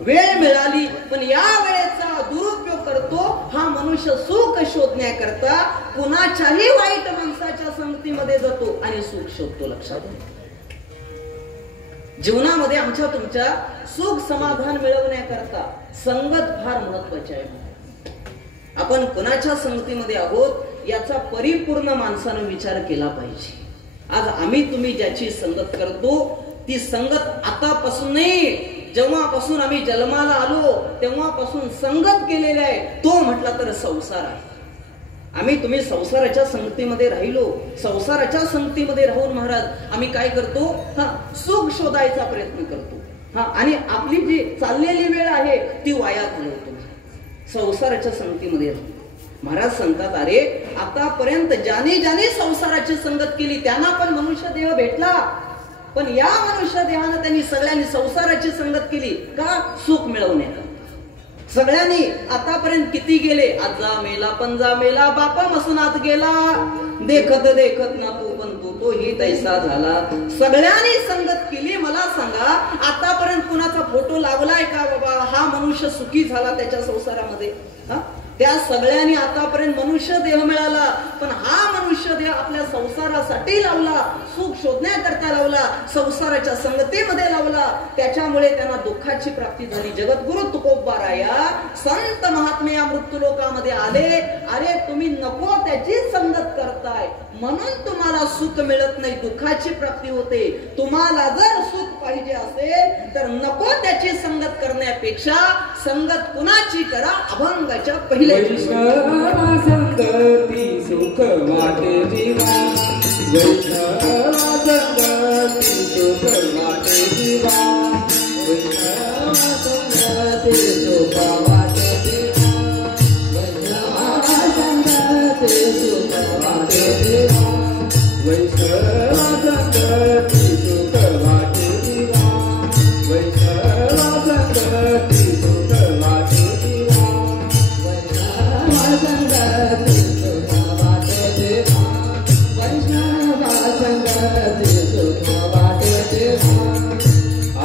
वेळ मिळाली, पण या वेळेचा दुरुपयोग करतो हा मनुष्य सुख शोधण्याकरता कुणाच्याही वाईट माणसाच्या संगतीमध्ये जातो आणि सुख शोधतो. लक्षात घ्या, जीवनामध्ये आमच्या तुमच्या सुख समाधान मिळवण्याकरता संगत फार महत्वाची आहे. आपण कुणाच्या संगतीमध्ये आहोत याचा परिपूर्ण माणसानं विचार केला पाहिजे. आज आम्ही तुम्ही ज्याची संगत करतो ती संगत आतापासून नाही, जेव्हापासून आम्ही जन्माला आलो तेव्हापासून संगत केलेली आहे, तो म्हटला तर संसार आहे. आम्ही तुम्ही संसाराच्या संगतीमध्ये राहिलो, संसाराच्या संगतीमध्ये राहून महाराज आम्ही काय करतो? सुख शोधायचा प्रयत्न करतो आणि आपली जी चाललेली वेळ आहे ती वाया घालवतो. संसाराच्या संगतीमध्ये महाराज सांगतात, अरे आतापर्यंत ज्याने ज्याने संसाराची संगत केली त्यांना पण मनुष्य देह भेटला, पण या मनुष्य देहानं त्यांनी सगळ्यांनी संसाराची संगत केली का? सुख मिळवण्याला. सगळ्यांनी आतापर्यंत किती गेले? आजा मेला पंजा मेला, बापा मसनात गेला, देखत देखत ना पंतू तो ही तैसा झाला. सगळ्यांनी संगत केली. मला सांगा आतापर्यंत कुणाचा फोटो लावलाय का बाबा हा मनुष्य सुखी झाला त्याच्या संसारामध्ये? त्या सगळ्यांनी आतापर्यंत मनुष्य देह मिळाला, पण हा मनुष्य देह आपल्या संसारासाठी लावला, सुख शोधण्याकरता लावला, संसाराच्या संगतीमध्ये लावला, त्याच्यामुळे त्यांना दुःखाची प्राप्ती झाली. जगद्गुरु तुकोबाराया संत महात्मे या मृत्यू लोकामध्ये आले. अरे तुम्ही नको त्याची संगत करताय म्हणून तुम्हाला सुख मिळत नाही, दुःखाची प्राप्ती होते. तुम्हाला जर सुख पाहिजे असेल तर नको त्याची संगत करण्यापेक्षा संगत कुणाची करा? अभंगाच्या पहिल्या संगती सुख वाटे जीवा, संगती सुख वाटे जीवा, संगती सुख वाटे जीवा, संगती सुख वाटे जीवा, संगती सुख वाटे जीवा, संगती सुख वाटे जीवा. संगती सुख वाटे देवा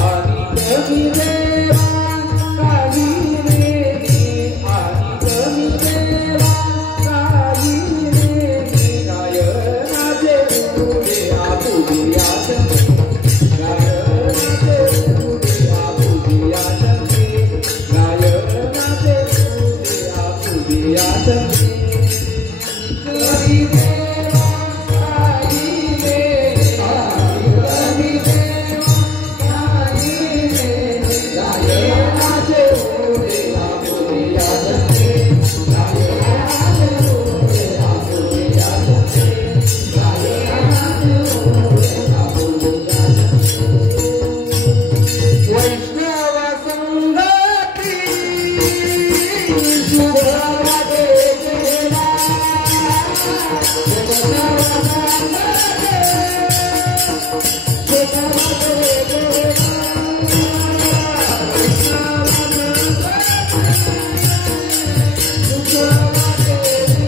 आणि कमी देवा काही नेमी आणि कमी देवा काही नेमी गायनाचे पुढे आपुलिया संगी गायनाचे पुढे आपुलिया संगी गायनाचे पुढे आपुलिया संगी कमी देवा काही नेमी कमी देवा काही नेमी गायनाचे पुढे आपुलिया संगी गायनाचे पुढे आपुलिया संगी गायनाचे पुढे आपुलिया वैष्णव संगती सुभवाटे देवा वैष्णव संगती सुभवाटे देवा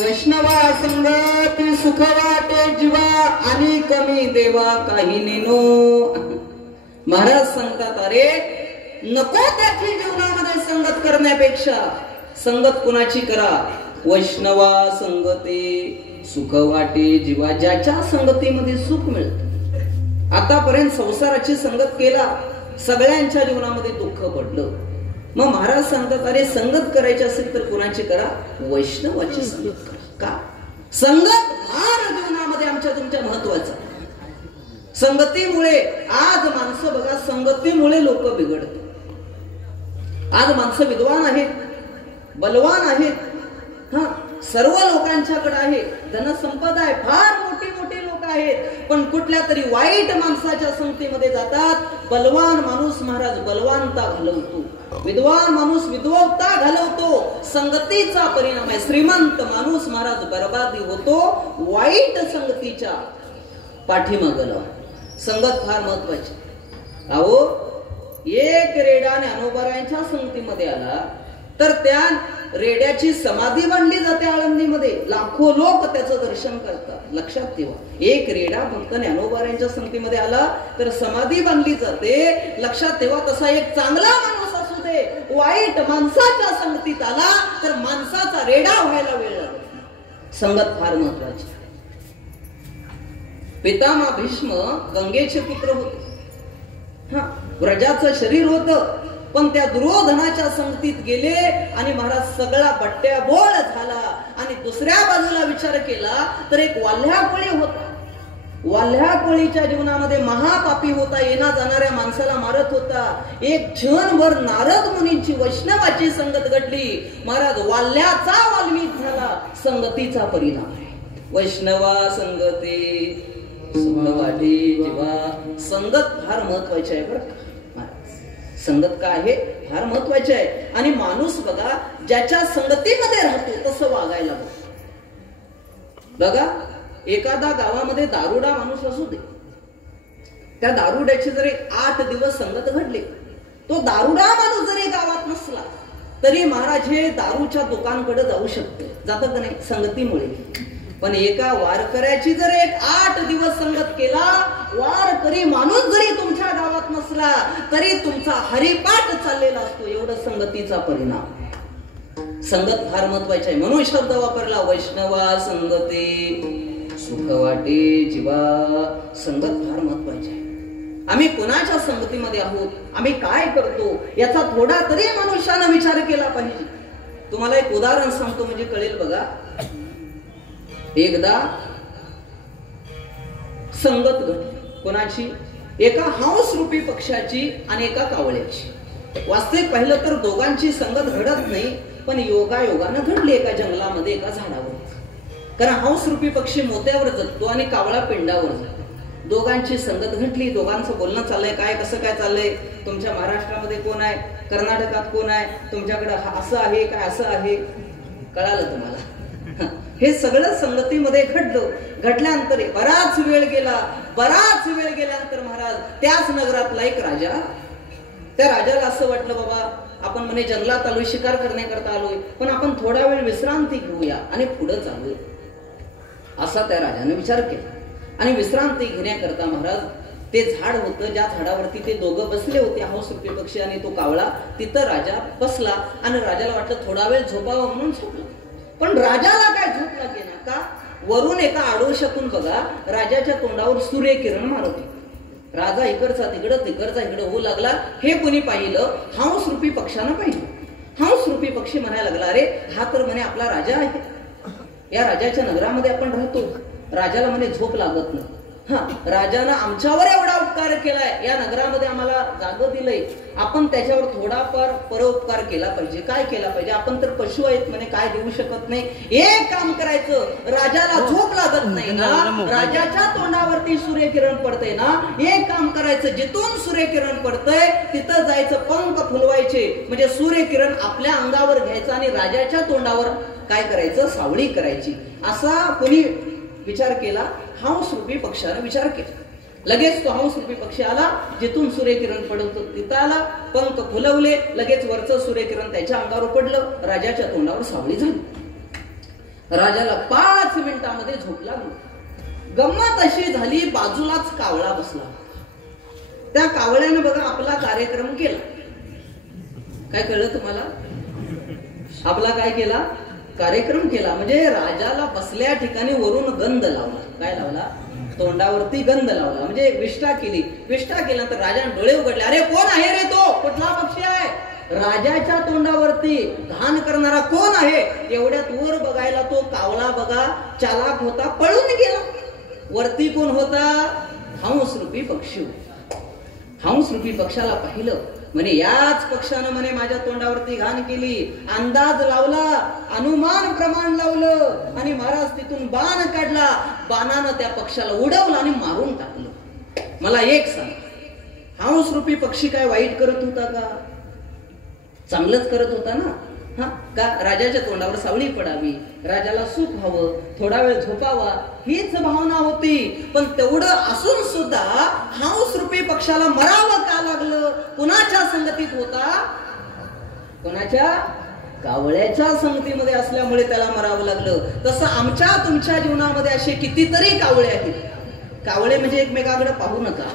वैष्णवा संगती सुख वाटे जीवा आणि कमी देवा काही नेनो. महाराज सांगतात अरे नको त्याची जीवनामध्ये संगत करण्यापेक्षा संगत कुणाची करा. वैष्णवा संगते सुख वाटे जीवा ज्याच्या संगतीमध्ये सुख मिळतं. आतापर्यंत संसाराची संगत केला सगळ्यांच्या जीवनामध्ये दुःख पडलं. मग महाराज सांगतात अरे संगत करायची असेल तर कुणाची करा. वैष्णवाची संगत करा. का संगत भार जीवनामध्ये आमच्या तुमच्या महत्वाचं. संगतीमुळे आज माणसं बघा संगतीमुळे लोक बिघडतात. आज माणसं विद्वान आहेत बलवान आहेत हा सर्व लोकांच्याकडे आहे धनसंपदा आहे फार मोठी मोठी लोक आहेत पण कुठल्या तरी वाईट माणसाच्या संगतीमध्ये जातात. बलवान माणूस महाराज बलवानता घालवतो विद्वान माणूस विद्वत्ता घालवतो. संगतीचा परिणाम आहे. श्रीमंत माणूस महाराज बर्बादी होतो वाईट संगतीच्या पाठीमागं. संगत फार महत्वाची. अहो एक रेडा ज्ञानोबारायांच्या संगतीमध्ये आला तर त्या रेड्याची समाधी बांधली जाते आळंदीमध्ये. लाखो लोक त्याचं दर्शन करतात. लक्षात ठेवा एक रेडा फक्त ज्ञानोबारायांच्या संगतीमध्ये आला तर समाधी बांधली जाते. लक्षात ठेवा तसा एक चांगला माणूस असू दे वाईट माणसाच्या संगतीत आला तर माणसाचा रेडा व्हायला वेळ लागतो. संगत फार महत्वाची. पितामह भीष्म गंगेचे पुत्र होते. व्रजाचं शरीर होतं पण त्या दुर्योधनाच्या संगतीत गेले आणि महाराज सगळा बट्ट्याबोळ झाला. आणि दुसऱ्या बाजूला विचार केला तर एक वाल्ह्याकोळी होता. वाल्ह्याकोळीच्या जीवनामध्ये महापापी होता. येणा जाणाऱ्या माणसाला मारत होता. एक क्षणभर नारद मुनींची वैष्णवाची संगत घडली. महाराज वाल्ह्याचा वाल्मिक झाला. संगतीचा परिणाम आहे. वैष्णवा संगती सुख वाटे जीवा. संगत फार महत्वाची आहे बरं. संगत काय आहे फार महत्वाची आहे. आणि माणूस बघा ज्याच्या संगतीमध्ये राहतो तसं वागायला बघा. एखादा गावामध्ये दारुडा माणूस असू दे त्या दारुड्याची जरी 8 दिवस संगत घडली तो दारुडा माणूस जरी गावात नसला तरी महाराज हे दारूच्या दुकानकडे जाऊ शकते, जातं का नाही संगतीमुळे. पण एका वारकऱ्याची जर एक 8 दिवस संगत केला, वारकरी माणूस जरी तुमच्या गावात नसला तरी तुमचा हरिपाठ चाललेला असतो. एवढं संगतीचा परिणाम. संगत फार महत्वाची आहे. म्हणून शब्द वापरला वैष्णवा संगती सुख वाटे जीवा. संगत फार महत्वाची आहे. आम्ही कोणाच्या संगतीमध्ये आहोत, आम्ही काय करतो याचा थोडा तरी मनुष्यानं विचार केला पाहिजे. तुम्हाला एक उदाहरण सांगतो म्हणजे कळेल बघा. एकदा संगत घडली कोणाची, एका हंस रूपी पक्षाची आणि एका कावळ्याची. वास्तविक पाहिलं तर दोघांची संगत घडत नाही, पण योगायोगानं घडली एका जंगलामध्ये एका झाडावर. कारण हंस रूपी पक्षी मोत्यावर जगतो आणि कावळा पिंडावर जगतो. दोघांची संगत घडली, दोघांचं बोलणं चाललंय, काय कसं काय चाललंय, तुमच्या महाराष्ट्रामध्ये कोण आहे, कर्नाटकात कोण आहे, तुमच्याकडे असं आहे काय असं आहे, कळालं तुम्हाला. हे सगळं संगतीमध्ये घडलं. घडल्यानंतर बराच वेळ गेल्यानंतर महाराज त्याच नगरातला एक राजा, त्या राजाला असं वाटलं बाबा आपण म्हणे जंगलात आलोय, शिकार करण्याकरता आलोय, पण आपण थोडा वेळ विश्रांती घेऊया आणि पुढे चालूया, असा त्या राजाने विचार केला. आणि विश्रांती घेण्याकरता महाराज ते झाड होतं, ज्या झाडावरती ते दोघं बसले होते, हंस रूपी पक्षी आणि तो कावळा, तिथं राजा बसला. आणि राजाला वाटलं थोडा वेळ झोपावं म्हणून झोपला. पण राजाला काय झोप लागे ना का, वरून एका आडोशातून बघा राजाच्या तोंडावर सूर्यकिरण मारत होते. राजा इकडचा तिकडं तिकडचा इकडं होऊ लागला. हे कोणी पाहिलं, हंस रूपी पक्षानं पाहिलं. हंस रूपी पक्षी म्हणायला लागला, अरे हा तर म्हणे आपला राजा आहे, या राजाच्या नगरामध्ये आपण राहतो, राजाला म्हणे झोप लागत नाही. राजानं आमच्यावर एवढा उपकार केलाय, या नगरामध्ये आम्हाला जागं दिलंय, आपण त्याच्यावर थोडाफार परोपकार केला पाहिजे. काय केला पाहिजे, आपण तर पशु आहेत म्हणे, काय देऊ शकत नाही. एक काम करायचं, राजाला झोप लागत नाही ना, राजाच्या तोंडावरती सूर्यकिरण पडतंय ना, एक काम करायचं, जिथून सूर्यकिरण पडतंय तिथं जायचं, पंख फुलवायचे, म्हणजे सूर्यकिरण आपल्या अंगावर घ्यायचं आणि राजाच्या तोंडावर काय करायचं, सावळी करायची. असा कोणी विचार केला, हंस रूपी पक्षाने विचार केला. लगेच तो हंस रूपी पक्षी आला, जिथून सूर्यकिरण पडत तिथं आला, पंख फुलवले, लगेच वरचं सूर्यकिरण त्याच्या अंगावर पडलं, राजाच्या तोंडावर सावळी झाली. राजाला 5 मिनिटांमध्ये झोप लागली. गंमत अशी झाली, बाजूलाच कावळा बसला. त्या कावळ्यानं बघा आपला कार्यक्रम केला. काय कळलं तुम्हाला, आपला काय केला, कार्यक्रम केला. म्हणजे राजाला बसल्या ठिकाणी वरून गंध लावला. काय लावला, तोंडावरती गंध लावला, म्हणजे विष्ठा केली. विष्ठा केल्यानंतर राजाने डोळे उघडले, अरे कोण आहे रे, तो कुठला पक्षी आहे, राजाच्या तोंडावरती घाण करणारा कोण आहे. एवढ्यात वर बघायला तो कावळा बघा चालाक होता, पळून गेला. वरती कोण होता, हंस रूपी पक्षी. हंस रूपी पक्षाला पाहिलं, म्हणे याच पक्षानं म्हणे माझ्या तोंडावरती घाण केली. अंदाज लावला, अनुमान प्रमाण लावलं आणि महाराज तिथून बाण काढला. बाणानं त्या पक्षाला उडवलं आणि मारून टाकलं. मला एक सांग, हंस रूपी पक्षी काय वाईट करत होता का, चांगलंच करत होता ना. का राजाच्या तोंडावर सावळी पडावी, राजाला सुख व्हावं, थोडा वेळ झोपावा, हीच भावना होती. पण तेवढं असून सुद्धा हंस रूपी पक्षाला मरावं का लागलं, कुणाच्या संगतीत होता, कोणाच्या, कावळ्याच्या संगतीमध्ये असल्यामुळे त्याला मरावं लागलं. तसं आमच्या तुमच्या जीवनामध्ये असे कितीतरी कावळे आहेत. कावळे म्हणजे एकमेकाकडे पाहू नका,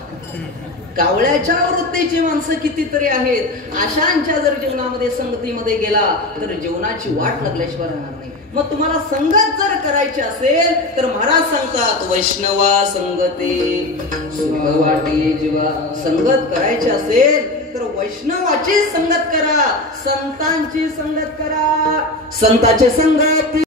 कावळ्याच्या वृत्तीची माणसं कितीतरी आहेत. अशांच्या जर जीवनामध्ये संगतीमध्ये गेला तर जीवनाची वाट लागल्याशिवाय राहणार नाही. मग तुम्हाला संगत जर करायची असेल तर महाराज सांगतात वैष्णवा संगते सुख वाटे जीवा. संगत करायची असेल तर वैष्णवाची संगत करा, संतांची संगत करा. संतांची संगत